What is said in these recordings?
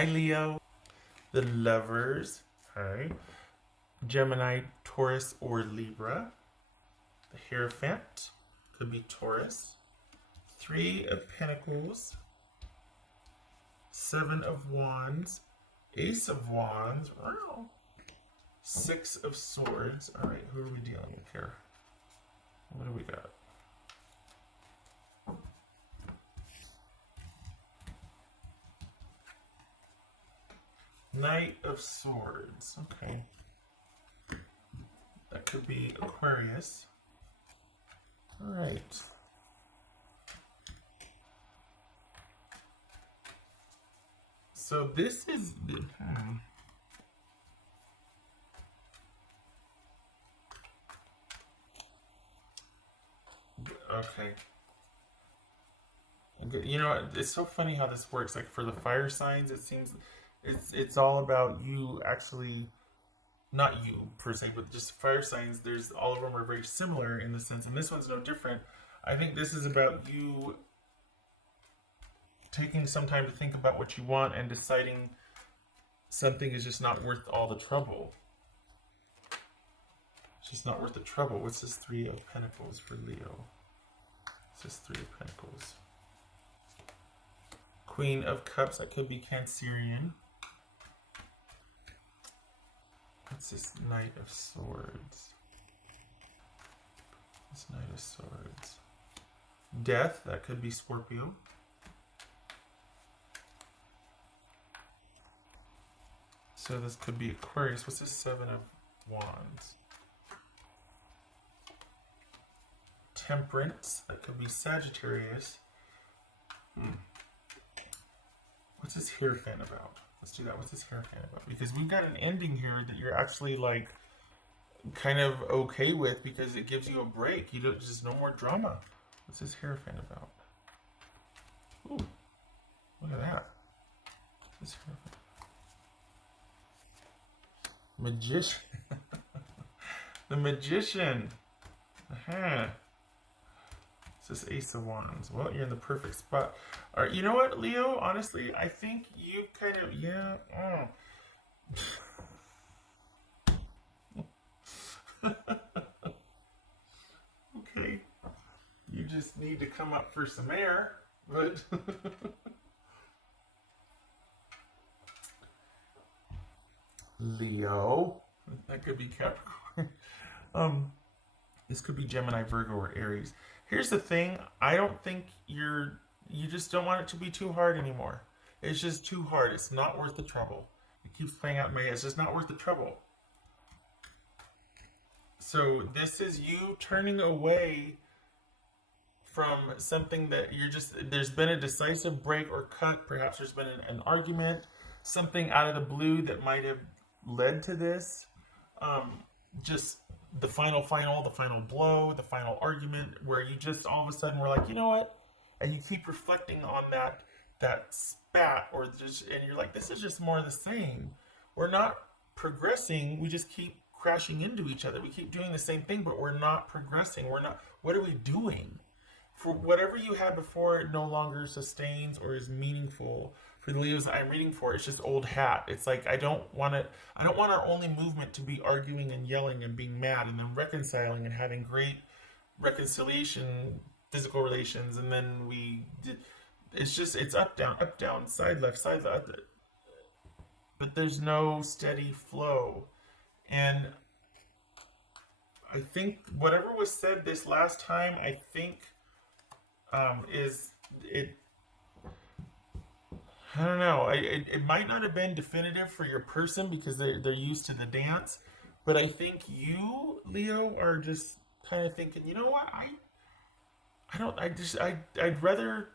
Hi, Leo. The Lovers. Hi. Gemini, Taurus, or Libra. The Hierophant. Could be Taurus. Three of Pentacles. Seven of Wands. Ace of Wands. Wow. Six of Swords. All right, who are we dealing with here? What do we got? Knight of Swords. Okay. That could be Aquarius. All right. So this is the... Okay. You know, it's so funny how this works. Like for the fire signs, it seems it's all about you actually, not you per se, but just fire signs. There's all of them are very similar in the sense, and this one's no different. I think this is about you taking some time to think about what you want and deciding something is just not worth all the trouble. It's just not worth the trouble. What's this Three of Pentacles for Leo? What's this Three of Pentacles? Queen of Cups, that could be Cancerian. What's this Knight of Swords? This Knight of Swords. Death, that could be Scorpio. So this could be Aquarius. What's this Seven of Wands? Temperance, that could be Sagittarius. What's this Hierophant about? Let's do that. What's this Hierophant about? Because we've got an ending here that you're actually like kind of okay with because it gives you a break. You don't just no more drama. What's this Hierophant about? Ooh, look at that. What's this Hierophant? Magician. The Magician. This Ace of Wands. Well, you're in the perfect spot. All right, you know what, Leo? Honestly, I think you kind of, yeah. Okay. You just need to come up for some air, but Leo. That could be Capricorn. This could be Gemini, Virgo, or Aries. Here's the thing. I don't think you just don't want it to be too hard anymore. It's just too hard. It's not worth the trouble. It keeps playing out in my head. It's just not worth the trouble. So this is you turning away from something that you're just, there's been a decisive break or cut. Perhaps there's been an argument, something out of the blue that might have led to this. Just the final blow, the final argument where you just all of a sudden were like, you know what? And you keep reflecting on that spat or just, and you're like, this is just more of the same. We're not progressing. We just keep crashing into each other. We keep doing the same thing, but we're not progressing. What are we doing? For whatever you had before, it no longer sustains or is meaningful. For the Leos that I'm reading for, it's just old hat. It's like I don't want our only movement to be arguing and yelling and being mad and then reconciling and having great reconciliation, physical relations, and then it's up down, side left, side left. But there's no steady flow. And I think whatever was said this last time, I think is it. I don't know. It might not have been definitive for your person because they're used to the dance, but I think you, Leo, are just kind of thinking, you know what? I'd rather,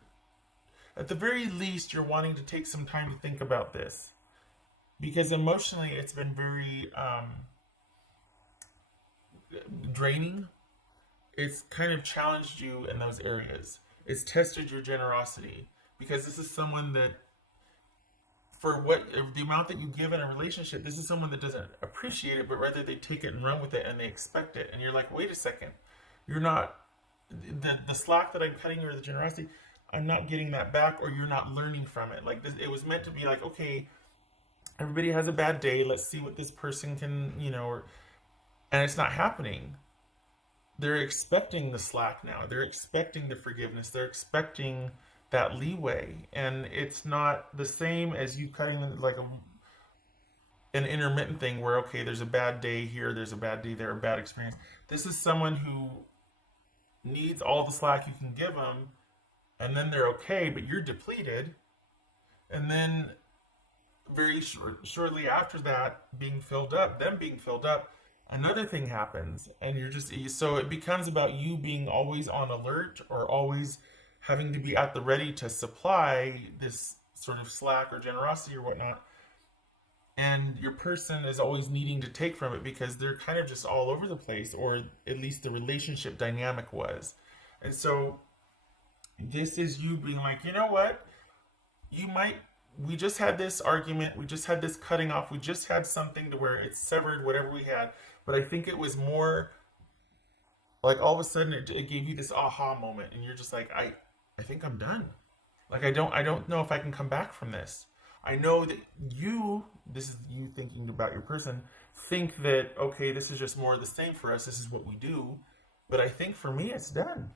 at the very least, you're wanting to take some time to think about this because emotionally it's been very draining. It's kind of challenged you in those areas. It's tested your generosity because this is someone that, for the amount that you give in a relationship, this is someone that doesn't appreciate it, but rather they take it and run with it and they expect it. And you're like, wait a second, you're not, the slack that I'm cutting you or the generosity, I'm not getting that back, or you're not learning from it. Like this, it was meant to be like, okay, everybody has a bad day. Let's see what this person can, and it's not happening. They're expecting the slack now. They're expecting the forgiveness. They're expecting that leeway, and it's not the same as you cutting like an intermittent thing where okay, there's a bad day here, there's a bad day there, a bad experience. This is someone who needs all the slack you can give them, and then they're okay, but you're depleted, and then shortly after that, them being filled up, another thing happens, and you're just so it becomes about you being always on alert or always having to be at the ready to supply this sort of slack or generosity or whatnot, and your person is always needing to take from it because they're kind of just all over the place, or at least the relationship dynamic was. And so this is you being like, you know what, you might we just had this argument, we just had this cutting off, we just had something to where it severed whatever we had, but I think it was more like all of a sudden it gave you this aha moment, and you're just like, I think I'm done. Like I don't know if I can come back from this. I know that this is you thinking about your person, think that okay, this is just more of the same for us, this is what we do, but I think for me it's done.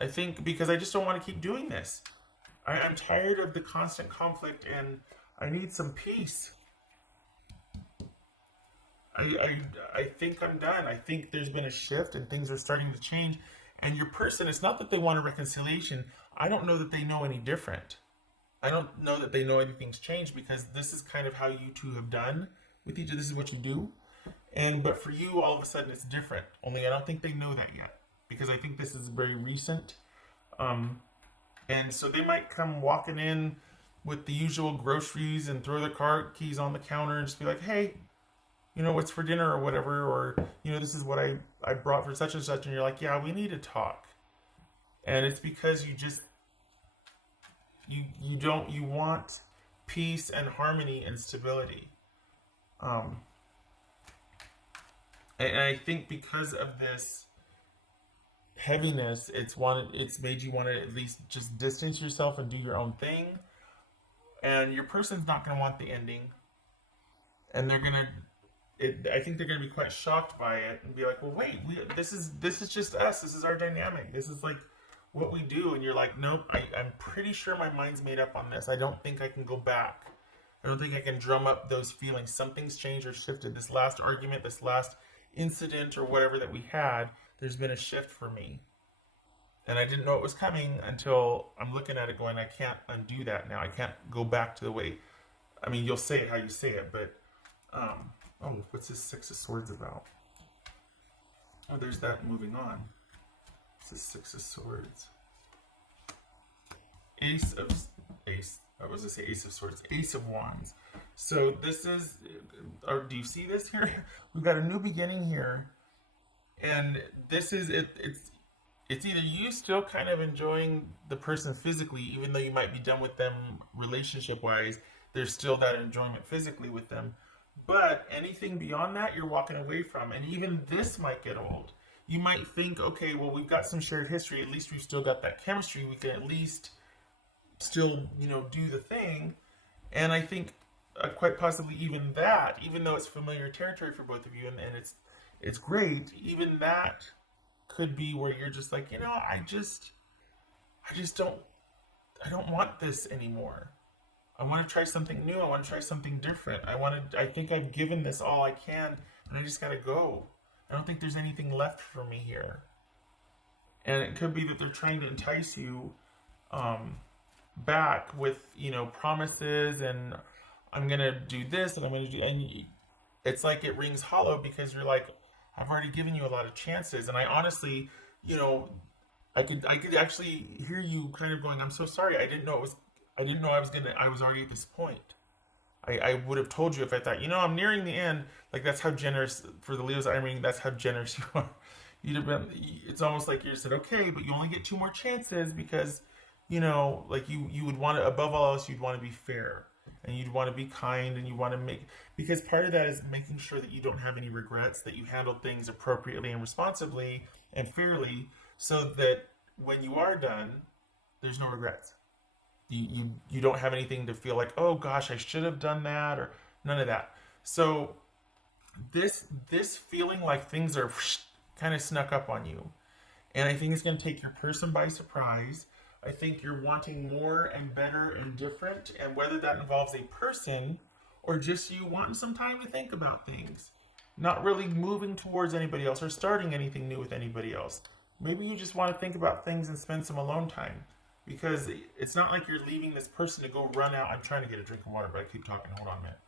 I think because I just don't want to keep doing this. I'm tired of the constant conflict, and I need some peace. I think I'm done. I think there's been a shift and things are starting to change. And your person, it's not that they want a reconciliation. I don't know that they know any different. I don't know that they know anything's changed, because this is kind of how you two have done with each other. This is what you do. But for you, all of a sudden it's different. Only I don't think they know that yet, because I think this is very recent. And so they might come walking in with the usual groceries and throw their car keys on the counter and just be like, hey, what's for dinner or whatever, or, this is what I brought for such and such. And you're like, yeah, we need to talk. And it's because you want peace and harmony and stability. And I think because of this heaviness, it's made you want to at least just distance yourself and do your own thing. And your person's not going to want the ending. And I think they're going to be quite shocked by it and be like, well, wait, this is just us. This is our dynamic. This is like what we do. And you're like, nope, I'm pretty sure my mind's made up on this. I don't think I can go back. I don't think I can drum up those feelings. Something's changed or shifted. This last argument, this last incident or whatever that we had, there's been a shift for me. And I didn't know it was coming until I'm looking at it going, I can't undo that now. I can't go back to the way. I mean, you'll say it how you say it, but what's this Six of Swords about? Oh, there's that moving on. What's this Six of Swords? What was this? Ace of Swords. Ace of Wands. So this is, or do you see this here? We've got a new beginning here. And this is, it's either you still kind of enjoying the person physically, even though you might be done with them relationship-wise, there's still that enjoyment physically with them. But anything beyond that, you're walking away from. And even this might get old. You might think, okay, well, we've got some shared history. At least we've still got that chemistry. We can at least still, do the thing. And I think quite possibly even that, even though it's familiar territory for both of you, and it's great, even that could be where you're just like, I don't want this anymore. I want to try something new. I want to try something different. I think I've given this all I can, and I just got to go. I don't think there's anything left for me here. And it could be that they're trying to entice you back with, promises, and I'm going to do this, and I'm going to do, and it's like it rings hollow, because you're like, I've already given you a lot of chances. And I honestly, I could actually hear you kind of going, I'm so sorry. I didn't know I was already at this point. I would have told you if I thought, I'm nearing the end. Like, that's how generous, for the Leos I'm reading, that's how generous you are. You'd have been, it's almost like you said, okay, but you only get 2 more chances, because, like you would want to, above all else, you'd want to be fair. And you'd want to be kind, and you want to because part of that is making sure that you don't have any regrets, that you handled things appropriately and responsibly and fairly, so that when you are done, There's no regrets. You don't have anything to feel like, oh gosh, I should have done that, or none of that. So this feeling like things are kind of snuck up on you, and I think it's going to take your person by surprise. I think you're wanting more and better and different, and whether that involves a person or just you wanting some time to think about things, not really moving towards anybody else or starting anything new with anybody else. Maybe you just want to think about things and spend some alone time, because it's not like you're leaving this person to go run out. I'm trying to get a drink of water, but I keep talking. Hold on a minute.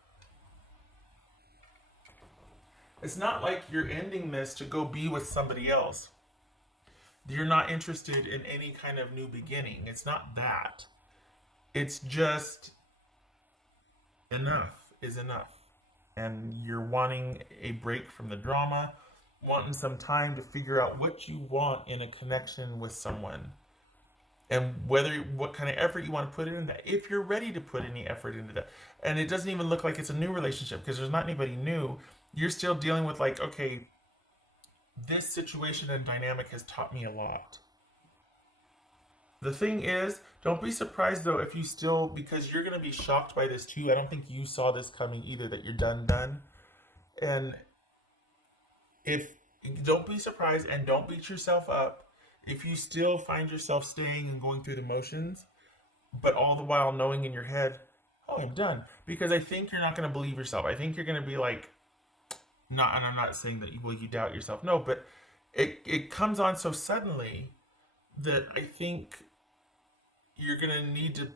It's not like you're ending this to go be with somebody else. You're not interested in any kind of new beginning. It's not that. It's just enough is enough. And you're wanting a break from the drama, wanting some time to figure out what you want in a connection with someone. And what kind of effort you want to put into that, if you're ready to put any effort into that. And it doesn't even look like it's a new relationship, because there's not anybody new. You're still dealing with, like, okay, this situation and dynamic has taught me a lot. The thing is, don't be surprised though if you still, because you're going to be shocked by this too. I don't think you saw this coming either, that you're done. And if don't be surprised and don't beat yourself up if you still find yourself staying and going through the motions, but all the while knowing in your head, oh, I'm done. Because I think you're not going to believe yourself. I think you're going to be like, not, and I'm not saying that you doubt yourself. No, but it comes on so suddenly that I think you're going to need to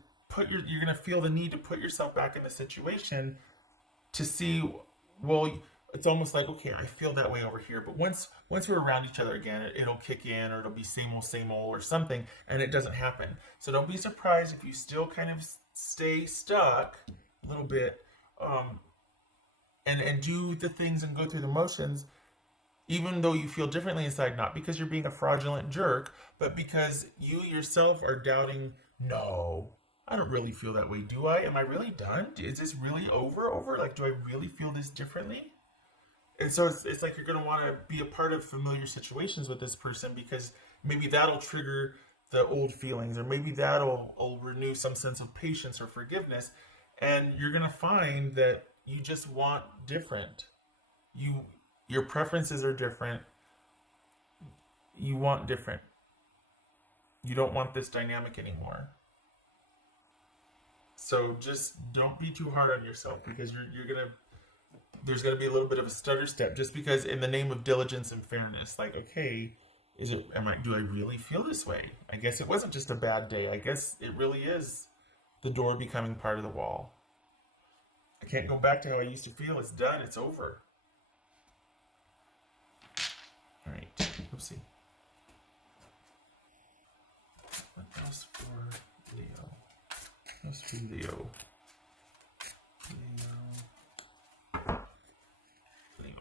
you're going to feel the need to put yourself back in the situation to see, well, it's almost like, okay, I feel that way over here, but once we're around each other again, it'll kick in, or it'll be same old or something, and it doesn't happen. So don't be surprised if you still kind of stay stuck a little bit, and do the things and go through the motions, even though you feel differently inside, not because you're being a fraudulent jerk, but because you yourself are doubting, no, I don't really feel that way, do I? Am I really done? Is this really over? Like, do I really feel this differently? And so it's like you're going to want to be a part of familiar situations with this person, because maybe that'll trigger the old feelings, or maybe that'll renew some sense of patience or forgiveness. And you're going to find that you just want different. Your preferences are different. You want different. You don't want this dynamic anymore. So just don't be too hard on yourself, because there's gonna be a little bit of a stutter step, just because in the name of diligence and fairness, like, okay, do I really feel this way? I guess it wasn't just a bad day. I guess it really is the door becoming part of the wall. I can't go back to how I used to feel. It's done. It's over. All right. Oopsie. What else for Leo? What else for Leo? Leo.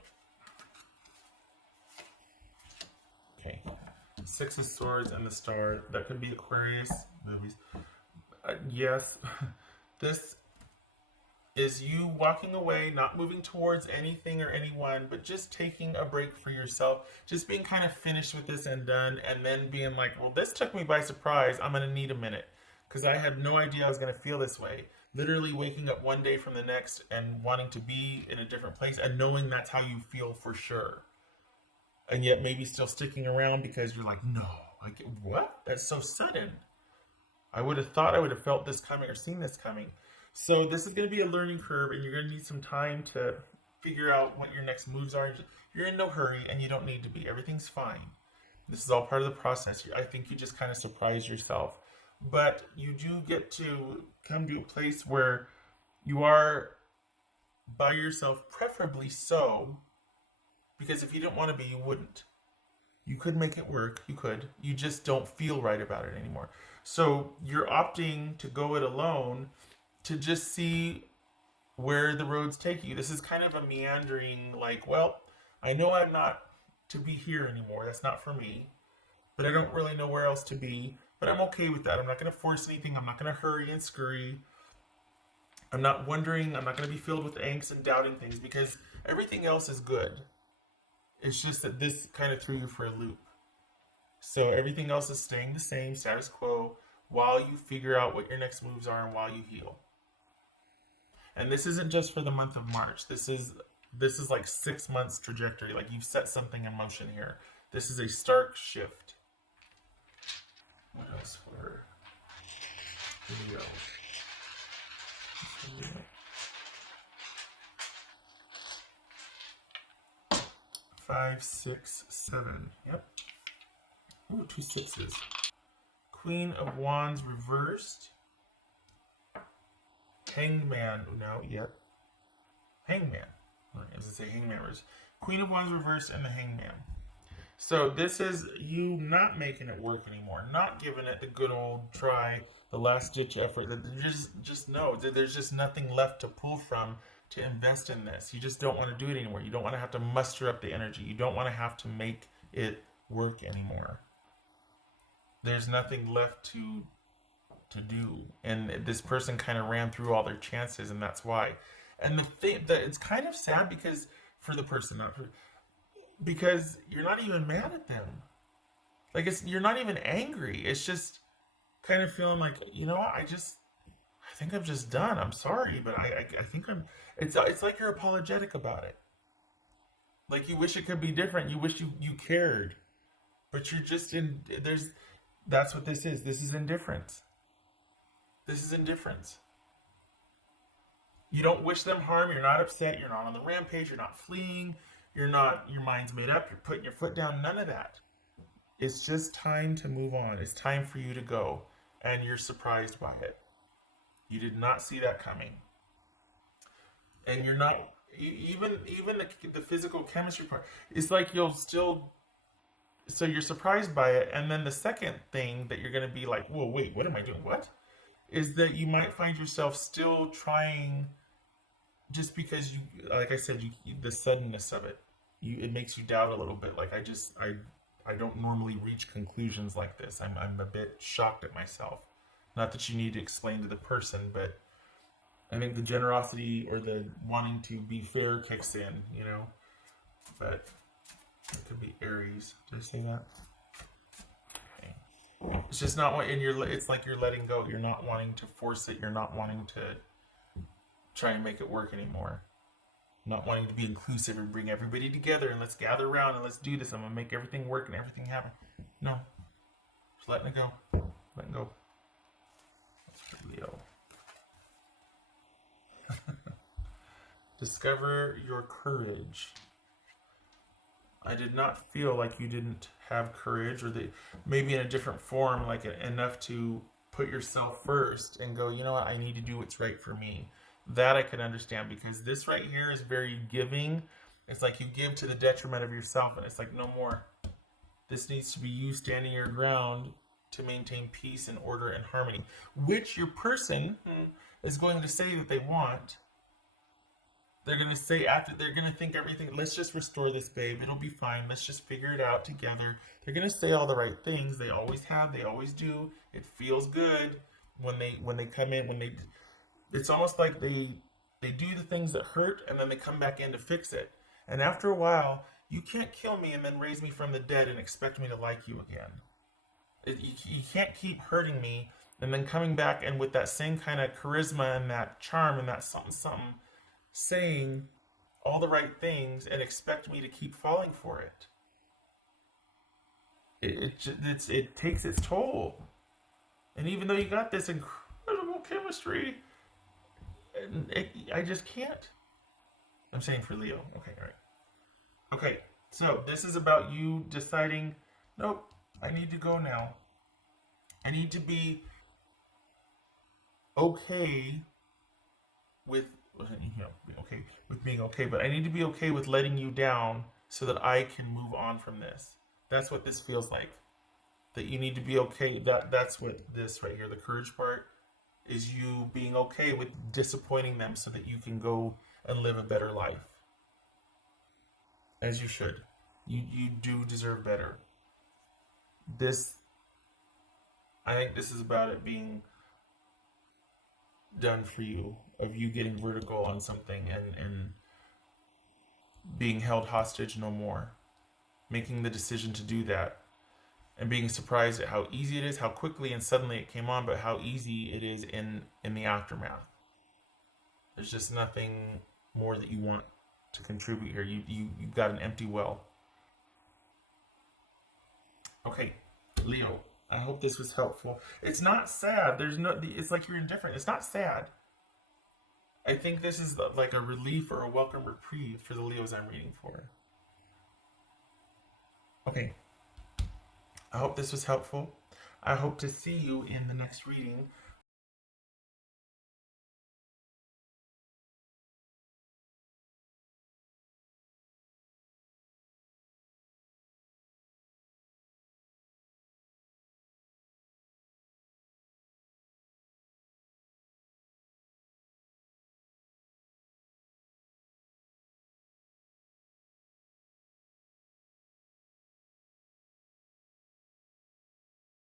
Okay. Six of Swords and the Star. That could be Aquarius movies. Yes. This is you walking away, not moving towards anything or anyone, but just taking a break for yourself, just being kind of finished with this and done, and then being like, well, this took me by surprise. I'm going to need a minute, because I had no idea I was going to feel this way. Literally waking up one day from the next and wanting to be in a different place, and knowing that's how you feel for sure. And yet maybe still sticking around because you're like, no, like, what? That's so sudden. I would have thought I would have felt this coming or seen this coming. So this is going to be a learning curve, and you're going to need some time to figure out what your next moves are. You're in no hurry, and you don't need to be. Everything's fine. This is all part of the process. I think you just kind of surprise yourself. But you do get to come to a place where you are by yourself, preferably so, because if you didn't want to be, you wouldn't. You could make it work. You could. You just don't feel right about it anymore. So you're opting to go it alone, to just see where the roads take you. This is kind of a meandering, like, well, I know I'm not to be here anymore. That's not for me. But I don't really know where else to be. But I'm okay with that. I'm not going to force anything. I'm not going to hurry and scurry. I'm not wondering. I'm not going to be filled with angst and doubting things, because everything else is good. It's just that this kind of threw you for a loop. So everything else is staying the same, status quo. while you figure out what your next moves are and while you heal. And this isn't just for the month of March. This is like 6 months trajectory. Like you've set something in motion here. This is a stark shift. What else for Leo? 5, 6, 7. Yep. Ooh, 2 6s. Queen of Wands reversed. Hangman. No, yep. Hangman. As I say, Hangman reversed. Queen of Wands reversed and the Hangman. So this is you not making it work anymore, not giving it the good old try, the last ditch effort. That just know that there's just nothing left to pull from to invest in this. You just don't want to do it anymore. You don't want to have to muster up the energy. You don't want to have to make it work anymore. There's nothing left to do, and this person kind of ran through all their chances, and that's why. And the thing that it's kind of sad because for the person, not for. Because you're not even mad at them. Like you're not even angry. It's just kind of feeling like, you know what, I think I'm just done. I'm sorry, but I think it's like you're apologetic about it. Like you wish it could be different. You wish you cared. But you're just that's what this is. This is indifference. This is indifference. You don't wish them harm. You're not upset. You're not on the rampage. You're not fleeing. You're not, your mind's made up, you're putting your foot down, none of that. It's just time to move on. It's time for you to go. And you're surprised by it. You did not see that coming. And you're not, even the physical chemistry part, it's like you'll still, so you're surprised by it. And then the second thing that you're going to be like, whoa, wait, what am I doing? What? Is that you might find yourself still trying, just because you, like I said, the suddenness of it, it makes you doubt a little bit. Like I don't normally reach conclusions like this. I'm a bit shocked at myself. Not that you need to explain to the person, but I think the generosity or the wanting to be fair kicks in, you know. But it could be Aries. Did I say that? Okay. It's just not what it's like you're letting go. You're not wanting to force it. You're not wanting to try and make it work anymore. Not wanting to be inclusive and bring everybody together and let's gather around and let's do this. I'm gonna make everything work and everything happen. No. Just letting it go. Letting go. That's for Leo. Discover your courage. I did not feel like you didn't have courage, or maybe in a different form, like enough to put yourself first and go, you know what, I need to do what's right for me. That I can understand, because this right here is very giving. It's like you give to the detriment of yourself, and it's like, no more. This needs to be you standing your ground to maintain peace and order and harmony, which your person is going to say that they want. They're going to say they're going to think everything, let's just restore this, babe. It'll be fine. Let's just figure it out together. They're going to say all the right things. They always have. They always do. It feels good when they come in, it's almost like they do the things that hurt and then they come back in to fix it. And after a while, you can't kill me and then raise me from the dead and expect me to like you again. You can't keep hurting me and then coming back and with that same kind of charisma and that charm and that something, saying all the right things and expect me to keep falling for it. It takes its toll. And even though you got this incredible chemistry, I just can't. I'm saying for Leo. Okay, all right. Okay, so this is about you deciding, nope, I need to go now. I need to be okay with, being okay, but I need to be okay with letting you down so that I can move on from this. That's what this feels like. That you need to be okay. That's what this right here, the courage part, is you being okay with disappointing them so that you can go and live a better life. As you should. You do deserve better. I think this is about it being done for you, of you getting vertical on something and being held hostage no more. Making the decision to do that. and being surprised at how easy it is, how quickly and suddenly it came on, but how easy it is in the aftermath. There's just nothing more that you want to contribute here. You've got an empty well. Okay, Leo. I hope this was helpful. It's not sad. There's no. It's like you're indifferent. It's not sad. I think this is like a relief or a welcome reprieve for the Leos I'm reading for. Okay. I hope this was helpful. I hope to see you in the next reading.